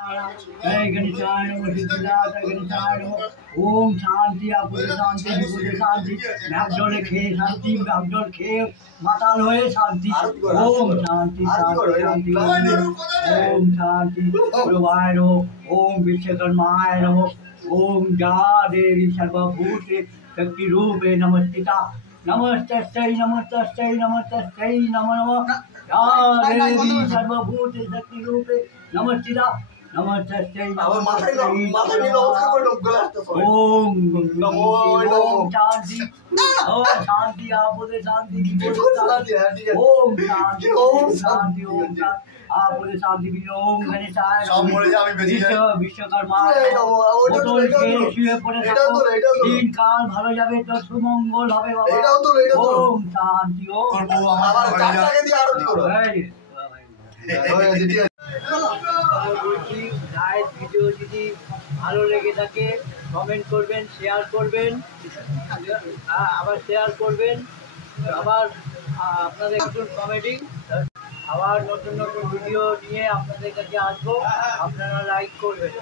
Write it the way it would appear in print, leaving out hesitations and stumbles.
जय गणेशाय नमः सिद्धिदाता गणेशाय नमः। ओम शांति आपदे शांति विपदे शांति मैकडोले खेये शांति मैकडोल खेये माताल होये शांति। ओम शांति शांति शांति ओम शांति गुरुवाय नमः। ओम विश्वकर्माय नमः। ओम या देवी सर्वभूते शक्ति रूपे नमस्तिता नमस्तस्यै नमस्तस्यै नमस्तस्यै नमो नमः। या देवी सर्वभूते शक्ति रूपे नमस्तिता नमस्तस्यै नमस्तस्यै ओम ओम शांति शांति आपदे शांति विपदे ओम शांति ओम शांति ओम शांति आपदे शांति विपदे ओम गणेशाय विश्वकर्मा বোতল খেয়ে শুয়ে পড়ে থাকো দিনকাল ভালো যাবে তোর সুমঙ্গল হবে বাবা। ওম শান্তি ওম ভিডিও যদি ভালো লেগে থাকে কমেন্ট করবেন, শেয়ার করবেন, আবার শেয়ার করবেন, আবার আপনাদের নতুন কমেডি আবার নতুন নতুন ভিডিও নিয়ে আপনাদের কাছে আসবো, আপনারা লাইক করবেন।